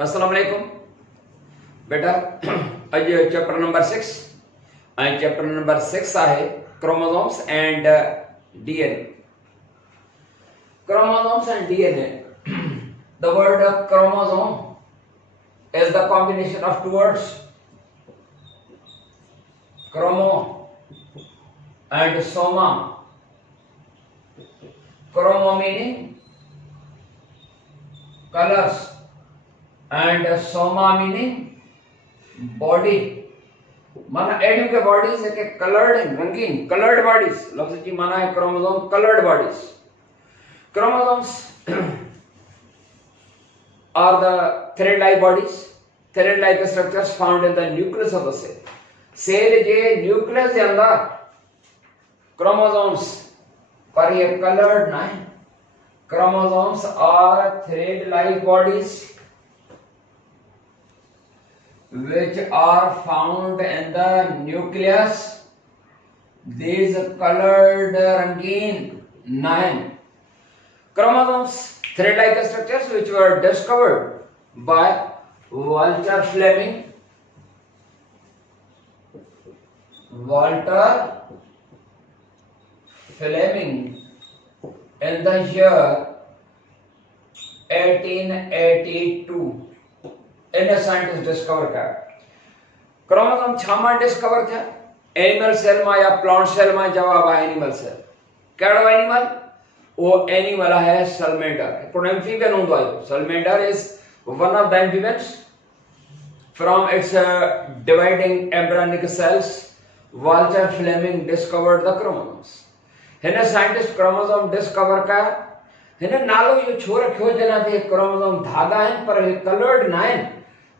अस्सलाम वालेकुम बेटा। अज chapter number 6 and chapter number 6 आहे chromosomes and DNA. Chromosomes and DNA. The word chromosome is the combination of two words, chromo and soma. Chromo meaning colors and soma meaning body. माना Adam के bodies है कि coloured रंगीन coloured bodies लफ्ज की माना है chromosome coloured bodies. Chromosomes are the thread-like bodies, thread-like structures found in the nucleus of the cell. Cell जे न्यूक्लियस के अंदर क्रोमोसोम्स पर ये कलर्ड ना है. Chromosomes are thread-like bodies which are found in the nucleus. These colored rangeen nine chromosomes, thread-like structures which were discovered by Walter Fleming. Walter Fleming in the year 1882. इन scientist discover किया. Chromosome छामा discover थिया animal cell में या plant cell में. जवाब है animal cell. केड़ो एनिमल? वो एनिमल है सलमेंडर. पण एम्फीबियन हुंदो आहे. Salamander is one of the amphibians. From its dividing embryonic cells Walter Flemming discovered the chromosomes. हिन साइंटिस्ट क्रोमोसोम डिस्कवर किया. हिन नालो यो छो रखियो जना ते क्रोमोसोम धागा आहिनि पर हे कलर्ड ना आहिनि.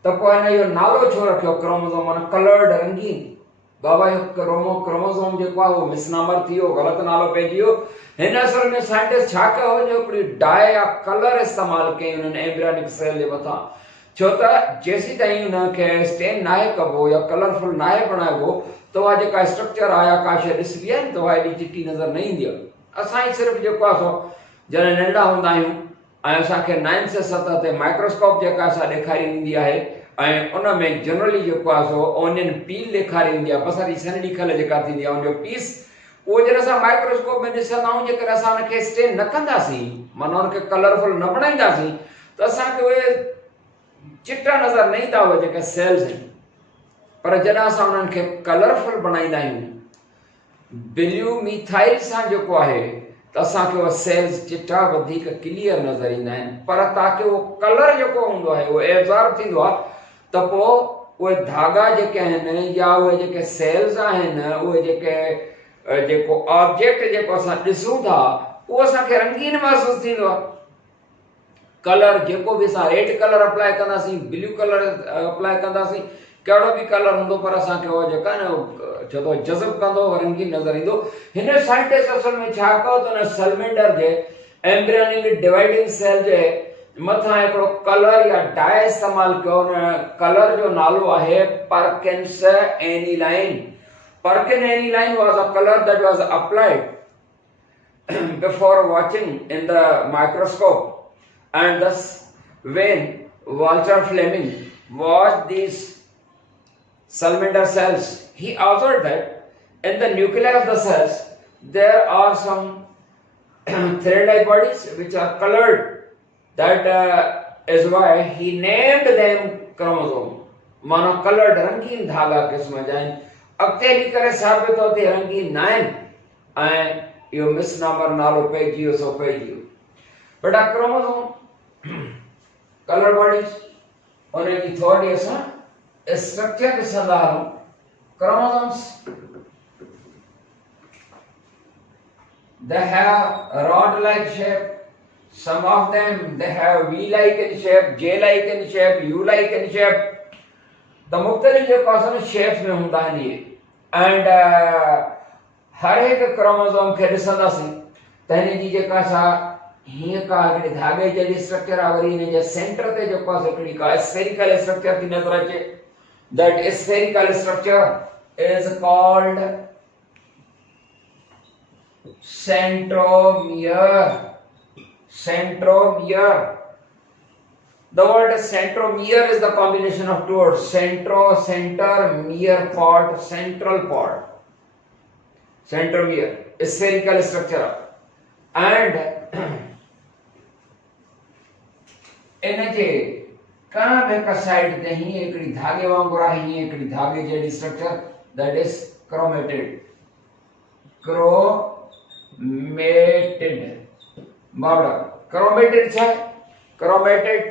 तो हिन यो नालो छो रखियो क्रोमोसोम माना कलर्ड रंगीन. बाबा यो क्रोमोसोम जेको आहे वो मिसनामर थियो, गलत नालो पइजी वियो. हिन असल में साइंटिस्ट छा कयो जो हिकिड़ी डाई या कलर इस्तेमाल कई उन्हनि एम्ब्रियोनिक सेल जे मथां. छो त जेसी ताईं उनखे स्टेन नाहे कबो या कलरफुल नाहे बणाइबो तो उहा जेका स्ट्रक्चर आहे या का शइ ॾिसबी आहे त उहा एॾी चिटी नज़र न ईंदी आहे. असां सिर्फ़ु जेको आहे सो जॾहिं नंढा हूंदा आहियूं ऐं असांखे 9 से 7 ते माइक्रोस्कोप जेका असां ॾेखारी ईंदी आहे ऐं उन में जनरली जेको आहे सो ओनियन पील ॾेखारी ईंदी आहे. बसर जी सनड़ी खल जेका थींदी आहे उनजो पीस. उहो जॾहिं असां माइक्रोस्कोप में ॾिसंदा आहियूं जेकर असां उनखे स्टेन न कंदासीं माना उनखे कलरफुल न बणाईंदासीं त असांखे उहे चिटा नज़र न ईंदा उहे जेके सेल्स आहिनि. पर जॾहिं असां उन्हनि खे कलरफुल बणाईंदा आहियूं ब्लू मिथाइल सां जेको आहे त असांखे उहे सेल्स चिटा वधीक क्लियर नज़र ईंदा आहिनि. पर ताकी उहो कलर जेको हूंदो आहे उहो एब्ज़ॉर्ब थींदो आहे त पोइ उहे धागा जेके आहिनि या उहे जेके सेल्स आहिनि उहे जेको ऑब्जेक्ट जेको असां ॾिसूं था उहो असांखे रंगीन महसूसु थींदो आहे. कलर जेको बि असां रेड कलर अप्लाई कंदासीं, ब्लू कलर अप्लाई कंदासीं, कहिड़ो बि कलर हूंदो पर असांखे उहो जेका आहे न छो त जज़ब कंदो, रंगीन नज़र ईंदो. हिन साइंटिस्ट असल में छा कयो त हुन सलमेंडर जे एम्ब्रियोनिक डिवाइडिंग सेल जे मथां हिकिड़ो कलर या डाई इस्तेमाल कयो. हुन कलर जो नालो आहे Perkins एनिलाइन. Perkin aniline was a color that was applied before watching in the microscope, and thus when Walter Fleming watched these salamander cells, he observed that in the nuclei of the cells there are some thread-like bodies which are colored. That is why he named them chromosome. माना colored रंगीन धागा किस्म जा आहिनि. अॻिते हली करे साबित थियो त रंगीन न आहिनि ऐं इहो मिसनामर नालो पइजी वियो सो पइजी वियो. बेटा क्रोमोसोम कलर बॉडीज उनजी थोरी असां स्ट्रक्चर ॾिसंदा आहियूं. Chromosomes they have rod like shape. Some of them they have V like in shape, J like in shape, U like in shape. तो मुख्तलिफ जो कॉसन शेप्स में हूंदा आहिनि इहे. एंड हर हिकु क्रोमोसोम खे ॾिसंदासीं त हिन जी जेका सा हीअं का हिकिड़ी धागे जहिड़ी स्ट्रक्चर आहे. वरी हिन जे सेंटर ते जेको आहे हिकिड़ी का स्फेरिकल स्ट्रक्चर थी नज़र अचे. That spherical structure is called centromere. Centromere. The word centromere is the combination of two words: centro, center, mere, pod, central pod. Centromere, spherical structure, and इनजे कणा बेका साइड ते ही एकड़ी धागे वांगुर आहे, ही एकड़ी धागे जेडी structure, that is chromatid. Chromatid बावड़ा क्रोमेटिड છે. Chromatid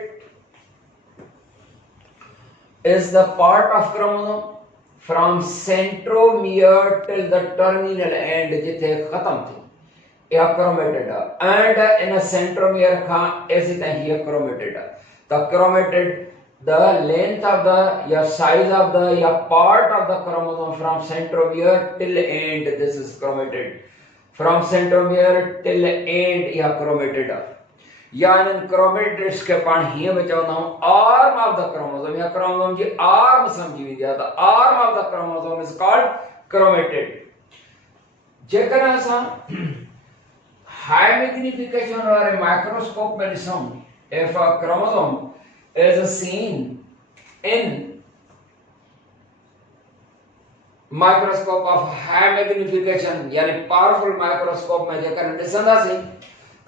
is the part of chromosome from centromere till the terminal end जिथे खत्म थी यह chromatid है, and in a centromere का ऐसे ही यह chromatid है. The chromatid, the length of the या size of the या part of the chromosome from centromere till end, this is chromatid. From centromere till end यह chromatid है. यानी क्रोमेटिड्स के पाण ही बचावना हूं आर्म ऑफ द क्रोमोसोम, या क्रोमोसोम जी आर्म समझी विद्या, the arm of the chromosome is called chromatid. जेकर असा हाई मैग्निफिकेशन वाले माइक्रोस्कोप में ॾिसूं, if a chromosome is seen in microscope of high magnification यानी पावरफुल माइक्रोस्कोप में जेकर ॾिसंदासीं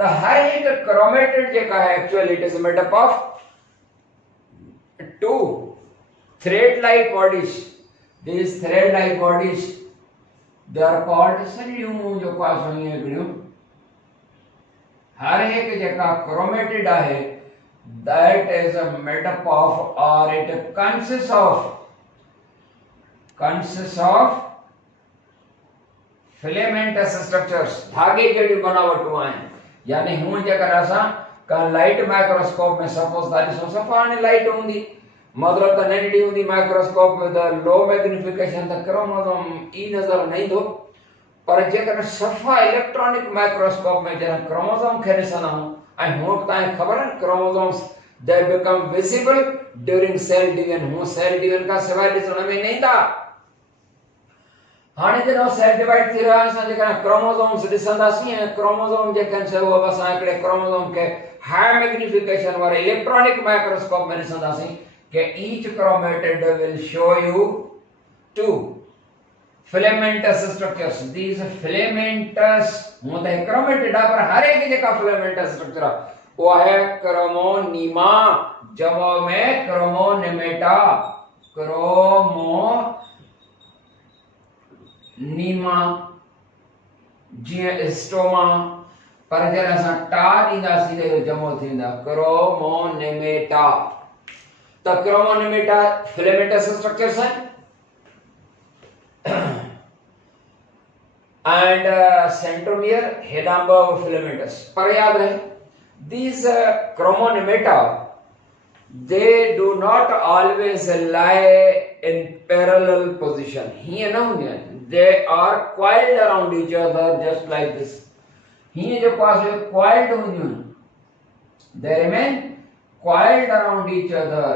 the हर एक chromatid जेका है actually it is made up of two thread like bodies. These thread like bodies they are called सलियूं जो पास हुई है गड़ियों. हर एक जेका chromatid है that is made up of or it consists of filamentous structures, धागे जड़ी बनावट हुआ है. यानी हूं जेकर असा का लाइट माइक्रोस्कोप में सपोज तारी सो सफानी लाइट होंदी, मतलब त नंढड़ी होंदी माइक्रोस्कोप में the low magnification the chromosome ई नजर नहीं दो, पर जेकर सफा इलेक्ट्रॉनिक माइक्रोस्कोप में जन क्रोमोसोम खे ॾिसंदा हूं ऐं हूं ताई ख़बर है chromosomes they become visible during cell division. हूं सेल डिवीजन का सिवाय ॾिसण में नहीं था. हाने जनो सेल डिवाइड थी रहा है जेका क्रोमोसोम्स ॾिसंदासीं ऐं क्रोमोसोम जेकन से वो असां हिकिड़े क्रोमोसोम के हाई मैग्निफिकेशन वाले इलेक्ट्रॉनिक माइक्रोस्कोप में ॾिसंदासीं कि each chromatid will show you two filamentous structures. These filamentous हूं त क्रोमेटिड आहे पर हर एक जेका filamentous स्ट्रक्चर आहे वो है क्रोमोनीमा, जमा में क्रोमोनेमेटा, नीमा जीअं स्टोमा, पर जॾहिं असां टा ॾींदासीं त इहो जमो थींदा क्रोमोनेमेटा. त क्रोमोनेमेटा फिलामेंटस स्ट्रक्चर्स आहिनि एंड सेंट्रोमियर हेॾां ॿ फिलामेंटस. पर याद रहे these chromonemata they do not always lie in parallel position. Here no, they are coiled around each other just like this. Here जो पास है coiled होंगे, they remain coiled around each other.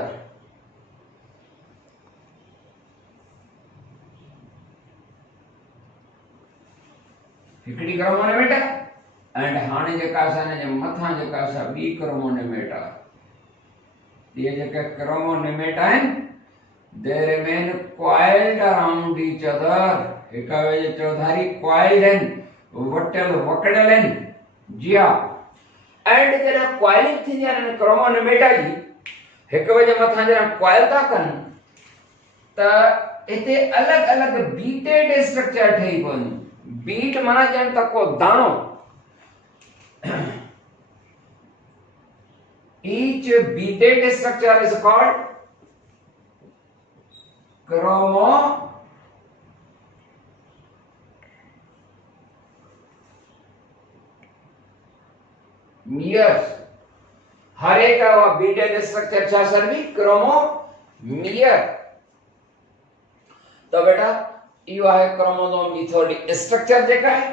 हिकड़ी क्रोमोनेमेटा and हाने जेका असां जे मथां जेका असां ॿी क्रोमोनेमेटा, ये जेका क्रोमोनेमेटा आहिनि they remain coiled around each other. एक वे चौधारी coiled आहिनि, वटल वकड़ल आहिनि जी हा. एंड जॾहिं coiling थींदी आहे न क्रोमोनेमेटा जी, हिक वे जे मथां जॾहिं coil था कनि त हिते अलॻि अलॻि बीटेड स्ट्रक्चर ठही पवनि. बीट माना ॼण त को दाणो. Each beaded structure is called chromomeres. हर एक beaded structure छा सर्वी क्रोमोमियर. तो बेटा इहो आहे क्रोमोसोम जी थोड़ी स्ट्रक्चर जेका है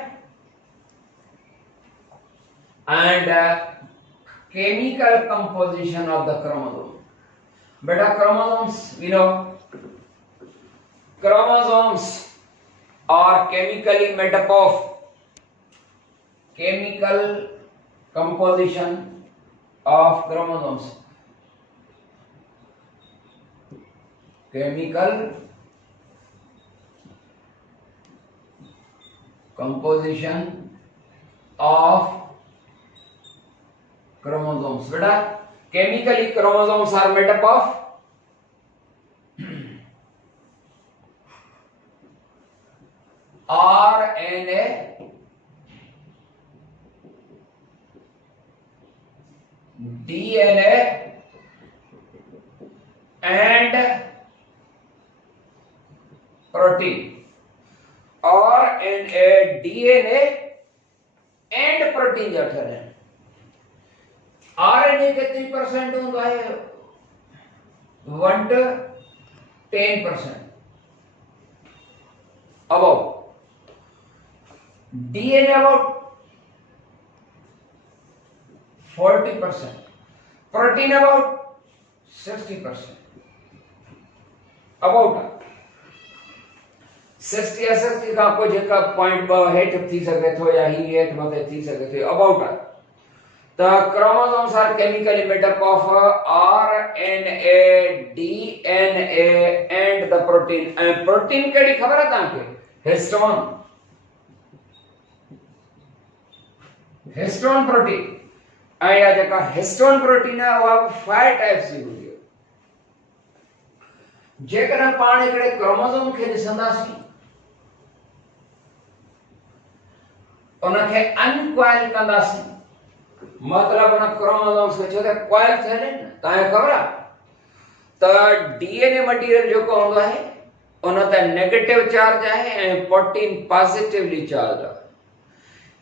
and chemical composition of the chromosome. Beta chromosomes, we know chromosomes are chemically made up of chemical composition of chromosomes. chemical composition of chromosomes. बेटा chemically chromosomes are made up of RNA, DNA and protein. RNA, DNA and protein जो ठहरे। RNA कितनी percent होगा है? 1 to 10%। About DNA about 40%, protein about 60%, about 60 या 60 का कुछ एक पॉइंट हेठ थी सके थो या ही हेठ मथे थी सके थो about the chromosomes are chemically made up of RNA, DNA and the protein. and protein केड़ी खबर है ताके? histone protein. या जेका हिस्टोन प्रोटीन है वो 5 टाइप्स जी हुई है। जेकर पाण एकड़े क्रोमोसोम खे ॾिसंदासीं उनखे अनकॉइल कंदासीं, मतलब उन क्रोमोसोम्स खे छो त कॉइल थियल आहिनि न, तव्हांखे ख़बर आहे त डीएनए मटीरियल जेको हूंदो आहे उन ते नेगेटिव चार्ज आहे ऐं प्रोटीन पॉजिटिवली चार्ज आहे।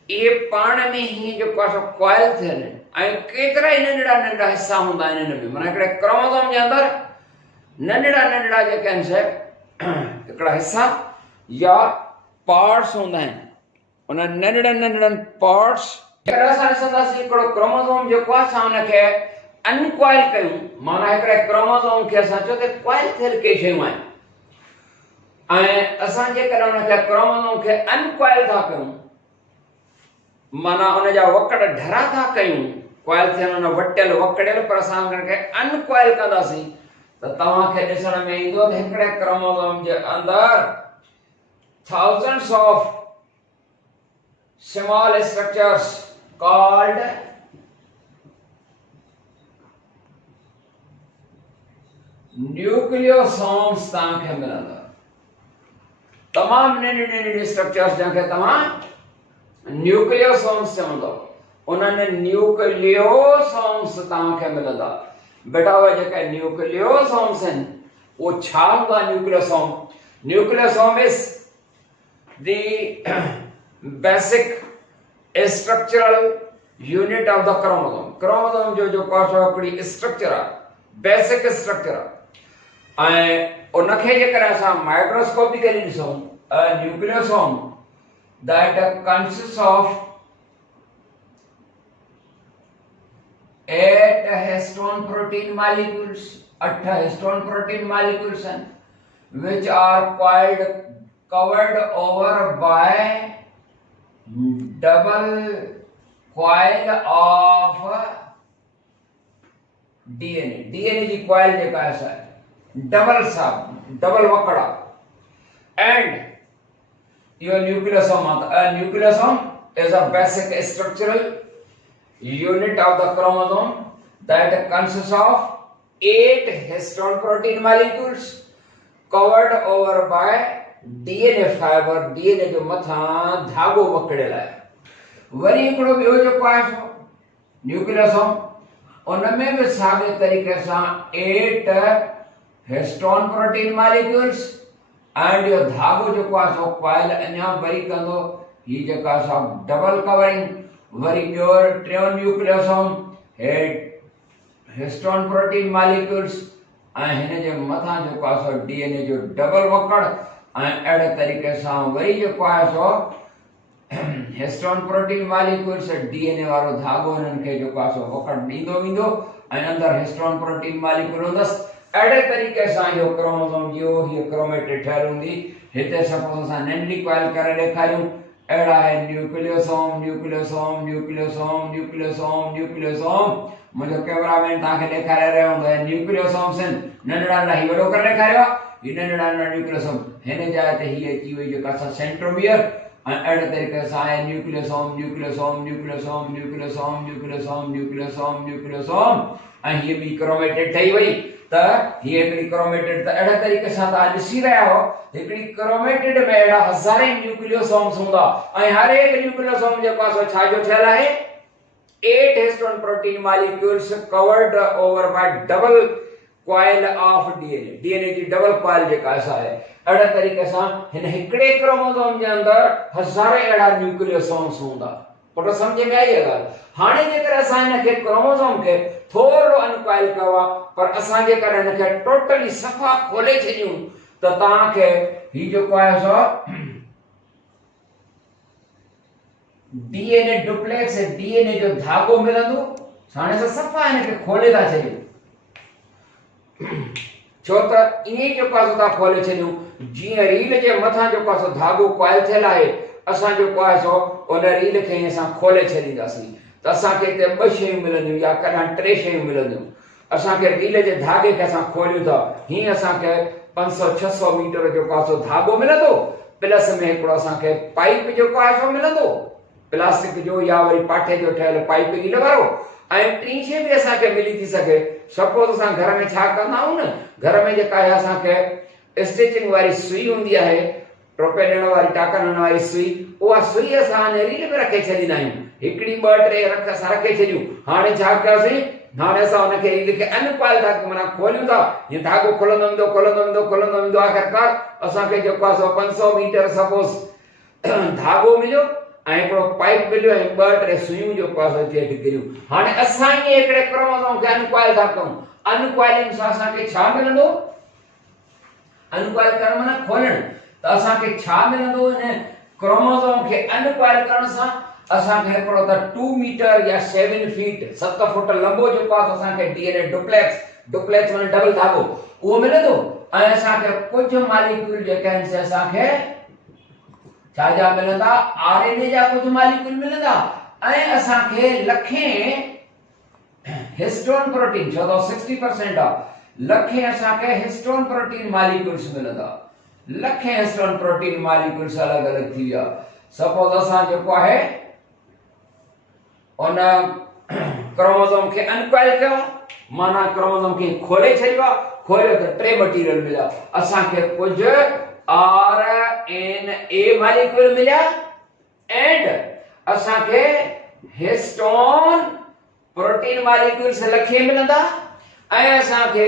ये पाण में ही जो कॉइल थियल आहिनि ऐं केतिरा ई नंढड़ा नंढड़ा हिस्सा हूंदा आहिनि हिन में। माना हिकिड़े क्रोमोसोम जे अंदरि नंढड़ा नंढड़ा जेके आहिनि से हिकिड़ा हिस्सा या पार्ट्स हूंदा आहिनि। उन नंढड़नि नंढड़नि पार्ट्स अगरि असां ॾिसंदासीं हिकिड़ो क्रोमोसोम जेको आहे असां हुनखे अनकॉइल कयूं, माना हिकिड़े क्रोमोसोम खे असां चओ त कॉइल थियल के शयूं आहिनि ऐं असां जेकॾहिं हुनखे क्रोमोसोम खे अनकॉइल था कयूं, माना उन जा वकड़ ढरा था कयूं, कॉइल थियल उन वटियल वकड़ियल, पर असां हुनखे अनकॉइल कंदासीं त तव्हांखे ॾिसण में ईंदो त हिकिड़े क्रोमोसोम जे अंदरि thousands of small structures called nucleosomes तव्हांखे मिलंदा। तमामु नंढी नंढी स्ट्रक्चर्स जंहिंखे तव्हां न्यूक्लियोसोम्स चवंदो, उन्हनि न्यूक्लियोसोम्स तव्हांखे मिलंदा। बेटा उहे जेके न्यूक्लियोसोम्स आहिनि उहो छा हूंदा? Nucleosome is the basic structural unit of the chromosome. Chromosome जो हिकिड़ी स्ट्रक्चर आहे, बेसिक स्ट्रक्चर आहे ऐं उनखे जेकर असां माइक्रोस्कोपिकली ॾिसूं, nucleosome that consists of 8 histone protein molecules, 8 histone protein molecules which are covered over by double coil of DNA। DNA की coil जेका है double वकड़ा and your nucleosome is a basic structural unit of the chromosome that consists of 8 histone protein molecules covered over by DNA fiber। DNA जो मथा धागो वकड़ियल आहे। Worry हिकिड़ो ॿियो जेको आहे न्यूक्लियोसोम, उनमें भी साॻे तरीक़े सां 8 histone protein molecules एंड यो धागो जो सो कॉइल अञा वरी कंदो, ही जेका सा double covering worry pure trio nucleosome head histone protein molecules ऐं हिन जे मथा जेको सो डीएनए जो डबल वकड़ ऐं अहिड़े तरीक़े सां वरी जेको आहे सो हिस्टोन प्रोटीन मॉलिक्यूल्स डीएनए वारो धागो हिननि खे जेको आहे सो वकड़ ॾींदो वेंदो ऐं अंदरि हिस्टोन प्रोटीन मॉलिक्यूल हूंदसि। अड़े तरीक़े सां इहो क्रोमोसोम जो हीअ क्रोमेटिड ठहियल हूंदी। हिते सपोज असां नंढड़ी कॉइल करे ॾेखारियूं, अड़ा है nucleosome nucleosome nucleosome nucleosome nucleosome मुझे कैमरामैन ताके दिखारे रहे होंगे न्यूक्लियोसोम से नंढड़ा ना ही वडो कर दिखारियो ही नंढड़ा ना न्यूक्लियोसोम हेने जाए ते ही अची वई जो का सेंट्रोमियर अड़े तरीके से है nucleosome nucleosome nucleosome nucleosome nucleosome nucleosome nucleosome ये भी क्रोमेटिड थई वई त ये एकड़ी क्रोमेटिड त अड़े तरीके से ता दिसी रहा हो एकड़ी क्रोमेटिड में एड़ा हजारे न्यूक्लियोसोम्स हुंदा हर एक न्यूक्लियोसोम जे पास छा जो ठेल है 8 histone protein molecules covered over by double coil of DNA DNA जी डबल कॉइल जे कासा है अड़े तरीके से हिन एकड़े क्रोमोसोम जे अंदर हजारे एड़ा न्यूक्लियोसोम्स हुंदा पर समझ में आई है हाने जेकर असा इन के क्रोमोसोम के थोड़ो अनकॉइल कवा पर असा जे कर इन के टोटली सफा खोले छदियो त ता के ही जो कोया सो डीएनए डुप्लेक्स डीएनए जो धागो मिलंदो हाने से सफा इन के खोले ता छदियो छो त इने जो पासो ता खोले छदियो जी रील जे मथा जो पासो धागो कॉइल थेला है असा जो पासो उन रील के असा खोले छदीदासी त असा के ते ब शयूं मिलंदियूं या कदा 3 शयूं मिलंदियूं असा के रील जे धागे के असा खोलियो था ही असा के 500 600 मीटर जो पासो धागो मिलंदो प्लस में एकड़ो असा के पाइप जो पासो मिलंदो प्लास्टिक जो या वरी पाठे जो ठेल पाइप की लगाओ ऐ टी शे भी असा के मिली थी सके सपोज असा घर में छा करना हूं न घर में जे का असा के स्टिचिंग वाली सुई हुंदी है प्रोपेलर वाली टाकन वाली सुई वो सुई असा ने रील में रखे छदी नहीं एकड़ी ब ट्रे रख सा रखे छदियो हाने छा कयोसी हाने सा उनके रील के अनपाल तक मना खोलियो था ये धागो खोलंदो आखिरकार असा के जो पासो 500 मीटर सपोज धागो मिलियो ऐ एकड़ो पाइप मिलियो ऐ ब ट्रे सुईयो जो पासो चेक करियो हाने असा ही एकड़े क्रोमोसोम के अनकॉइल था कहूं अनकॉइलिंग सा असा के छा मिलंदो अनकॉइल कर मना खोलण त असा के छा मिलंदो ने क्रोमोसोम के अनकॉइल करण सा असा के एकड़ो त 2 मीटर या 7 फीट 7 फुट लंबो जो पास असा के डीएनए डुप्लेक्स माने डबल धागो वो मिलंदो ऐ असा के कुछ मॉलिक्यूल जे कहन से असा के छा जा मिलंदा आरएनए जा कुछ मॉलिक्यूल मिलंदा ऐ असा के लखे हिस्टोन प्रोटीन जो 60% लखे असा के हिस्टोन प्रोटीन मॉलिक्यूल्स मिलंदा लखे हिस्टोन प्रोटीन मॉलिक्यूल्स अलग अलग थी विया सपोज असा जो को है उन क्रोमोसोम के अनकॉइल कयो माना क्रोमोसोम के खोले छरियो खोले तो 3 मटेरियल मिला असा के कुछ आरएनए मॉलिक्यूल मिला एंड असा के हिस्टोन प्रोटीन मॉलिक्यूल्स लखे मिलंदा ऐ असा के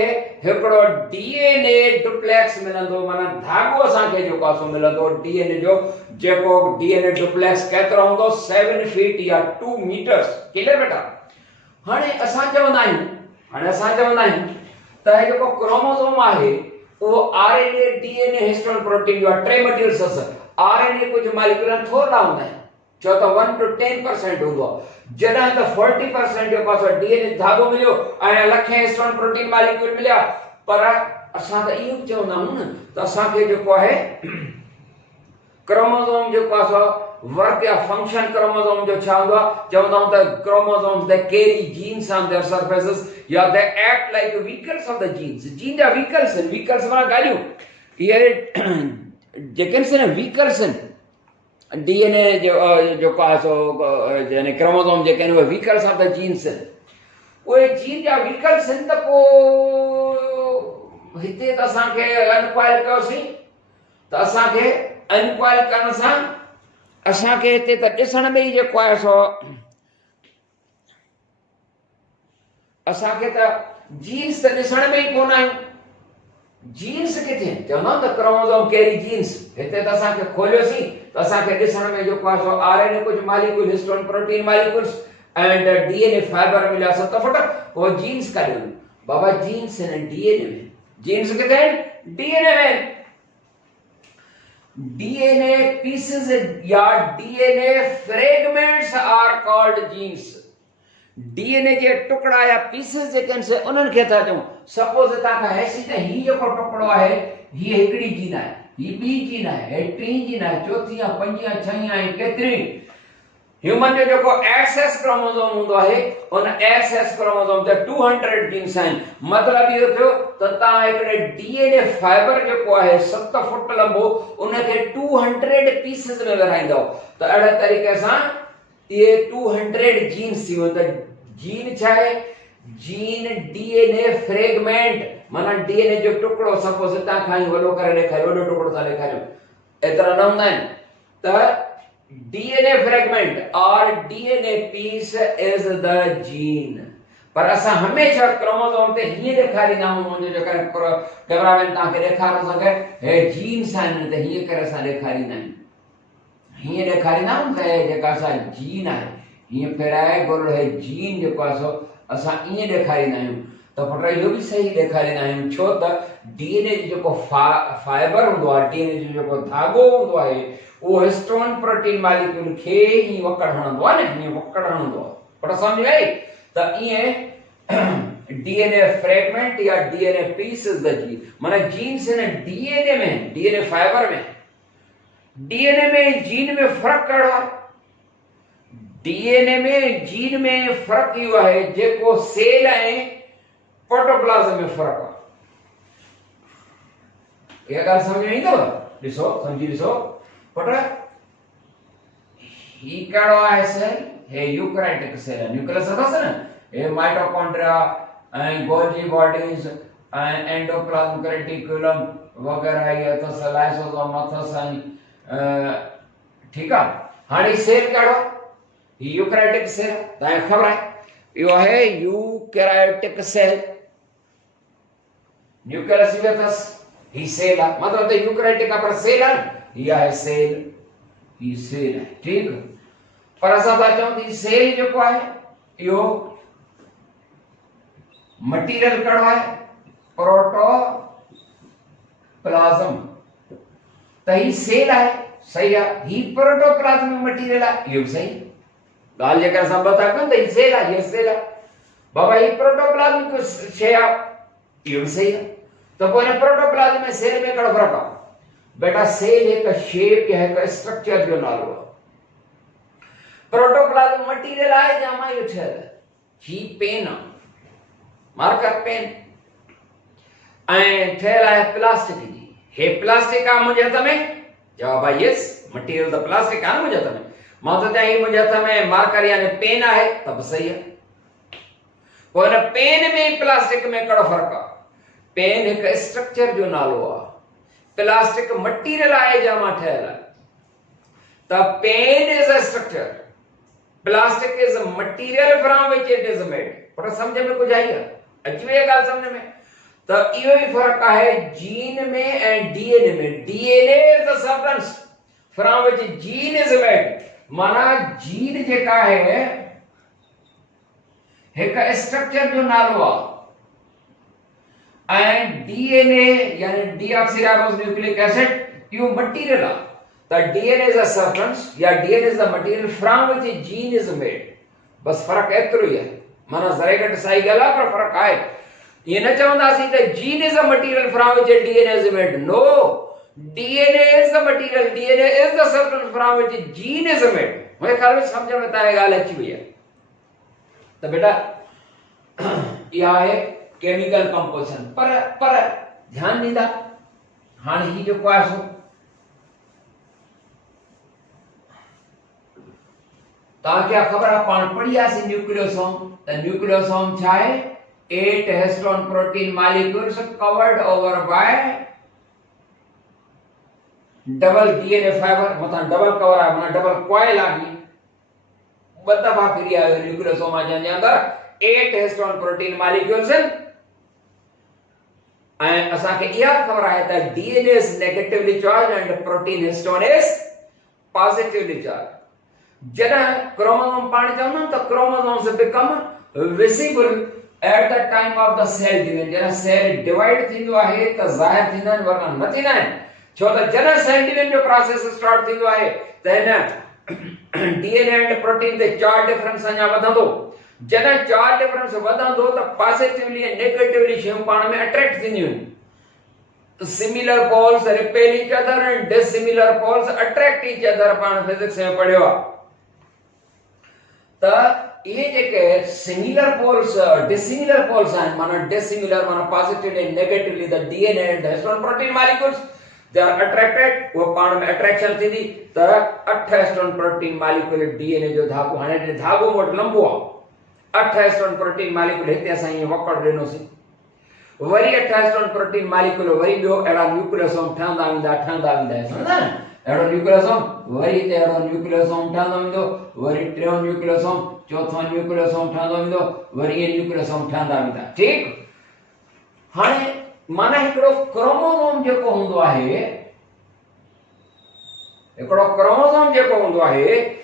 एकड़ो डीएनए डुप्लेक्स मिलंदो माना धागो असा के जो पासो मिलंदो डीएनए जो जेको डीएनए डुप्लेक्स केतरो होंदो 7 फीट या 2 मीटर्स क्लियर बेटा हाने असा चवंदा आहियूं त जेको क्रोमोसोम आहे वो आरएनए डीएनए हिस्टोन प्रोटीन जो 3 मटेरियल्स अस आरएनए कुछ मॉलिक्यूल थोड़ा होंदा है जो तो 1 to 10% होंदो जदा तो 40% जो पासो डीएनए धागो मिलियो ऐ लखे हिस्टोन प्रोटीन मॉलिक्यूल मिलिया पर असा त इहो चवंदा हूं न त असा के जो को है क्रोमोसोम जो पासो वर्क या फंक्शन क्रोमोसोम जो छा होंदो चवंदा हूं त chromosomes they carry genes on their surfaces या they act like vehicles of the genes gene जा व्हीकल्स माना गालियो ये जेकन से व्हीकल्स डीएनए जो पासो यानी क्रोमोसोम जे कहन वो व्हीकल्स ऑफ द जीन्स वो जीन जा व्हीकल्स त को हिते त असा के अनकॉइल कयोसी त असा के अनकॉइल करण सा असा के हिते त दिसण में जे को सो असा के त जीन्स त दिसण में ही कोन आयो जीन्स किथे चवंदा त क्रोमोसोम कैरी जीन्स हिते त असा के खोलियोसी त असा के दिसण में जो पासो आरएनए कुछ molecule histone protein molecules and DNA fiber मिला 7 फुट वो जीन्स का बाबा जीन्स है डीएनए में जीन्स किथे डीएनए में डीएनए पीसेस या DNA fragments are called genes DNA जे टुकड़ा या पीसेस जे कन से उनन के था जो सपोज ता का हैसी त ही जो टुकड़ो है ही एकड़ी जीन है ही बी जीन है, हे टी जीन है, चौथी या पंजी या छही या केतरी ह्यूमन जो जो एक्सेस क्रोमोसोम होंदो है उन एक्सेस क्रोमोसोम ते 200 जीन्स आहिनि। मतलब इहो थियो त तव्हां हिकिड़े डीएनए फाइबर जेको आहे 7 फुट लंबो उनखे 200 पीसेस में विरहाईंदो त अहिड़े तरीक़े सां इहे 200 जीन्स थी वेंदा। जीन छा आहे? जीन डीएनए फ्रेगमेंट, माना डीएनए जो टुकड़ो। सपोज हितां खां वॾो करे ॾेखारियो, वॾो टुकड़ो था ॾेखारियो, एतिरा न हूंदा आहिनि त DNA fragment or DNA piece is the gene। पर असां हमेशा क्रोमोसोम ते हीअं ॾेखारींदा आहियूं, मुंहिंजो जेकर कैमरामैन तव्हांखे ॾेखारे सघे हे जीन्स आहिनि त हीअं करे असां ॾेखारींदा आहियूं, हीअं ॾेखारींदा आहियूं त जेका असां जीन आहे हीअं फेराए गोल हे जीन जेको आहे सो असां ईअं ॾेखारींदा आहियूं। त पुट इहो बि सही ॾेखारींदा आहियूं, छो त डीएनए जो जेको फाइबर हूंदो आहे, डीएनए जो जेको धागो हूंदो आहे वो हिस्टोन प्रोटीन मॉलिक्यूल खे ही वकड़ हणंदो आहे न, हीअं वकड़ हणंदो आहे। पर समझ में आई त ईअं डीएनए फ्रेगमेंट या DNA piece is the gene. माना जीन्स इन डीएनए में, डीएनए फाइबर में, डीएनए में जीन में फर्क कहिड़ो आहे? डीएनए में जीन में फर्क इहो आहे जेको सेल ऐं प्रोटोप्लाज़म में फर्क आहे। इहा ॻाल्हि समझ में ईंदव? ॾिसो, समझी ॾिसो पुट, ही कहिड़ो आहे सेल? हे यूकैरियोटिक सेल आहे। न्यूक्लियस अथसि न, हे माइटोकॉन्ड्रिया ऐं गोल्जी बॉडीज़ ऐं एंडोप्लाज्म रेटिकुलम वग़ैरह ये अथसि, लाइसोसोम अथसि ऐं ठीकु आहे। हाणे सेल कहिड़ो? ही यूकैरियोटिक सेल, तव्हांखे ख़बर आहे इहो आहे यूकैरियोटिक सेल। न्यूक्लियस बि अथसि, ही सेल आहे, मतलब त यूकैरियोटिक आहे पर सेल आहे न, ही आहे सेल, ही सेल है, ठीक। पर असां था चऊं थी सेल जेको आहे इहो मटीरियल कहिड़ो आहे? प्रोटोप्लाज्म। त ही सेल आहे, सही आहे, ही प्रोटोप्लाज्म मटीरियल आहे, इहो सही ॻाल्हि जेकर असां ॿ था कयूं त ही सेल आहे, हीअ सेल आहे। बाबा ही प्रोटोप्लाज्म को शइ आहे, इहो बि सही आहे। त पोइ हिन प्रोटोप्लाज्म में सेल में कहिड़ो फ़र्क़ु आहे? बेटा सेल एक शेप या एक स्ट्रक्चर जो नालो आहे। प्रोटोप्लाज्म मटीरियल आहे जा मां इहो ठहियल ही पेन आहे, मार्कर पेन, ऐं ठहियल आहे प्लास्टिक जी। हे प्लास्टिक आहे मुंहिंजे हथ में? जवाब आहे यस, मटीरियल त प्लास्टिक आहे न मुंहिंजे हथ में। मां त चई मुंहिंजे हथ में मार्कर यानी पेन आहे त बि सही आहे। पोइ हिन पेन में प्लास्टिक में कहिड़ो फ़र्क़ु आहे? पेन हिकु स्ट्रक्चर जो नालो आहे, प्लास्टिक मटीरियल आहे जा मां ठहियल आहे। त pen is a structure, plastic is a material from which it is made. पर समझ में कुछ आई है? अची वई ॻाल्हि समझ में? त इहो ई फ़र्क़ु आहे जीन में ऐं डीएनए में। DNA is the substance from which gene is made. माना जीन जेका आहे हिकु स्ट्रक्चर जो नालो आहे and DNA यानी deoxyribonucleic न्यूक्लिक एसिड इहो मटीरियल आहे। त DNA is a substance या DNA is the material from which a gene is made। बस फर्क एतिरो ई आहे। माना ज़रे घटि सही ॻाल्हि आहे पर फर्क आहे। ये न चवंदासीं त gene is a material from which a DNA is made। No, DNA is the material, DNA is the substance from which a gene is made। मुझे ख्याल में समझ में तव्हांखे ॻाल्हि अची वई आहे। त बेटा इहा आहे केमिकल कंपोजिशन। पर ध्यान ॾींदा हाणे ही जेको आहे सो तव्हांखे ख़बर आहे, पाण पढ़ी आसीं न्यूक्लियोसोम। त न्यूक्लियोसोम छा आहे? 8 histone protein molecules covered over by double DNA fibre. मथां डबल कवर आहे, माना डबल कॉइल आहे। ॿ दफ़ा फिरी आयो न्यूक्लियोसोम आहे जंहिंजे अंदरि 8 हिस्टोन प्रोटीन मॉलिक्यूल्स आहिनि। ऐं असांखे इहा ख़बर आहे त DNA is negatively charge and protein histone is positively charge. जॾहिं क्रोमोसोम पाण चवंदा त chromosomes become visible at the time of the cell division. जॾहिं सेल डिवाइड थींदो आहे त ज़ाहिर थींदा आहिनि, वरना न थींदा आहिनि। छो त जॾहिं सेल डिवीजन जो प्रोसेस स्टार्ट थींदो आहे त हिन डीएनए एंड प्रोटीन ते चार्ज डिफरेंस अञा वधंदो। जॾहिं चार्ज डिफरेंस वधंदो त पॉजिटिवली ऐं नेगेटिवली शयूं पाण में अट्रैक्ट थींदियूं आहिनि। Similar poles repel each other and dissimilar poles attract each other पाण फिजिक्स में पढ़ियो आहे। त ये जेके सिमिलर पोल्स डिसिमिलर पोल्स आहिनि, माना डिसिमिलर माना positively negatively the DNA and the histone protein molecules they are attracted, वो पाण में अट्रैक्शन थींदी त 8 हिस्टोन प्रोटीन मॉलिक्यूल डीएनए जो धागो, हाणे धागो मोट लंबो आहे, 8 हिस्टोन प्रोटीन मॉलिक्यूल हिते असां ये वकड़ ॾिनोसीं, वरी 8 हिस्टोन प्रोटीन मॉलिक्यूल वरी ॿियो अहिड़ा न्यूक्लियोसोम ठहंदा वेंदा सम्झंदा न, अहिड़ो न्यूक्लियोसोम वरी हिते अहिड़ो न्यूक्लियोसोम ठहंदो वेंदो, वरी टियों न्यूक्लियोसोम चौथों न्यूक्लियोसोम ठहंदो वेंदो, वरी ये न्यूक्लियोसोम ठहंदा वेंदा। ठीक, हाणे माना हिकिड़ो क्रोमोसोम जेको हूंदो आहे, हिकिड़ो क्रोमोसोम जेको हूंदो आहे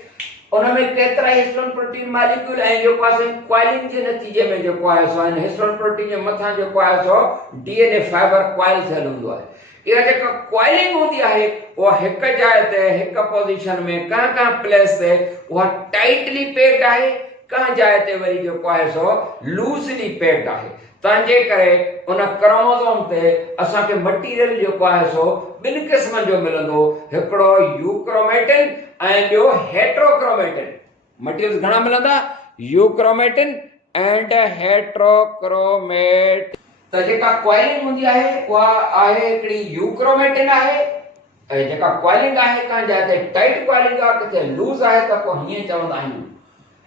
उनमें केतिरा हिस्टोन प्रोटीन मॉलिक्यूल ऐं जेको आहे क्वाइलिंग जे नतीजे में जेको आहे सो हिस्टोन प्रोटीन जे मथां जेको आहे सो डीएनए फाइबर क्वाइल थियल हूंदो आहे। इहा जेका क्वाइलिंग हूंदी आहे उहा हिक जाइ ते हिक पोजीशन में का प्लेस ते उहा टाइटली पैक्ड आहे, का जाइ ते वरी जेको आहे सो लूजली पैक्ड आहे। तंहिंजे करे उन क्रोमोसोम ते असांखे मटीरियल जेको आहे सो ॿिनि क़िस्मनि जो मिलंदो, हिकिड़ो यूक्रोमेटिन ऐं ॿियो हेट्रोक्रोमेटिन। मटीरियल घणा मिलंदा, यूक्रोमेटिन एंड हेट्रोक्रोमेटिन। त जेका क्वाइलिंग हूंदी आहे उहा आहे हिकिड़ी यूक्रोमेटिन आहे, ऐं जेका क्वाइलिंग आहे का जाइ ते टाइट क्वाइलिंग आहे, किथे लूज आहे त पोइ हीअं चवंदा आहियूं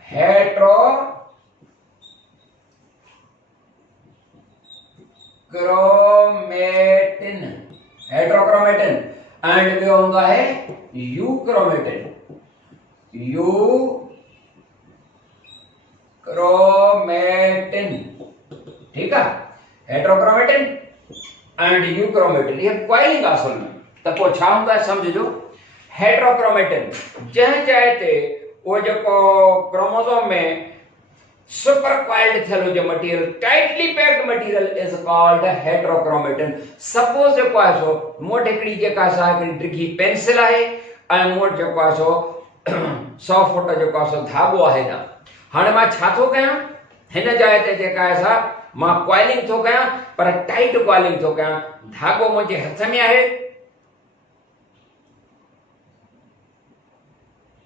हेट्रोक्रोमेटिन, हेट्रोक्रोमेटिन एंड ॿियो हूंदो आहे यूक्रोमेटिन, यूक्रोमेटिन। ठीक है, हेट्रोक्रोमेटिन एंड यूक्रोमेटिन ये क्वाइलिंग असल में त पोइ छा हूंदा है समझो। हेट्रोक्रोमेटिन जंहिं जाइ ते वो जेको क्रोमोसोम में सुपर क्वाइल्ड थियल हुजे material, tightly packed material is called heterochromatin. Suppose जेको आहे सो मोट हिकिड़ी जेका सा हिकिड़ी डिघी पेंसिल आहे ऐं मोट जेको आहे सो 100 फुट जेको आहे सो धागो आहे न। हाणे मां छा थो कयां, हिन जाइ ते जेका आहे सा मां क्वाइलिंग थो कयां, पर टाइट क्वाइलिंग थो कयां। धागो मुंहिंजे हथ में आहे,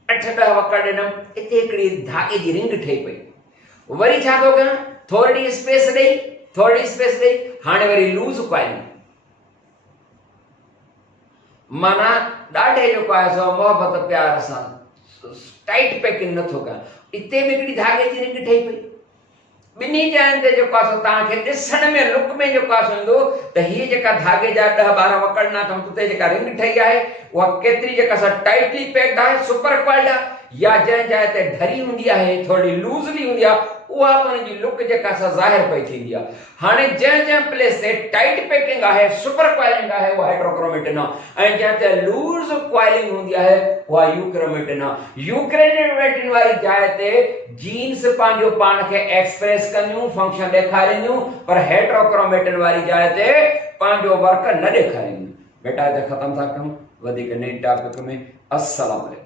8-10 वकड़ ॾिनमि, इते हिकिड़ी धागे जी रिंग ठही पई। वरी छा थो कयां, थोड़ी स्पेस ॾेई हाणे वरी लूज क्वाइलिंग, माना ॾाढे जेको आहे सो मोहबत प्यार सां टाइट पैकिंग नथो कयां। इते बि हिकिड़ी धागे जी रिंग ठही पई, ॿिन्ही जाइनि ते जेको आहे सो तव्हांखे ॾिसण में लुक में जेको आहे सो ईंदो त हीअ जेका धागे जा 10-12 वकड़ना अथऊं, उते जेका रिंग ठही आहे उहा केतिरी जेका सा टाइटली पैक्ड आहे, सुपर क्वाइल्ड आहे, या जंहिं जाइ ते ढरी हूंदी आहे, थोड़ी लूजली हूंदी आहे, उहा उनजी लुक जेका सा ज़ाहिर पई थींदी आहे। हाणे जंहिं प्लेस ते टाइट पैकिंग आहे, सुपर क्वाइलिंग आहे, उहा हेट्रोक्रोमेटिन आहे, ऐं जंहिं ते लूज क्वाइलिंग हूंदी आहे उहा यूक्रोमेटिन आहे। यूक्रोमेटिन वारी जाइ ते जीन्स पंहिंजो पाण खे एक्सप्रेस कंदियूं, फंक्शन ॾेखारींदियूं, पर हेट्रोक्रोमेटिन वारी जाइ ते पंहिंजो वर्क न ॾेखारींदियूं। बेटा हिते ख़तम था कयूं, वधीक नई टॉपिक में। अस्सलाम वालेकुम।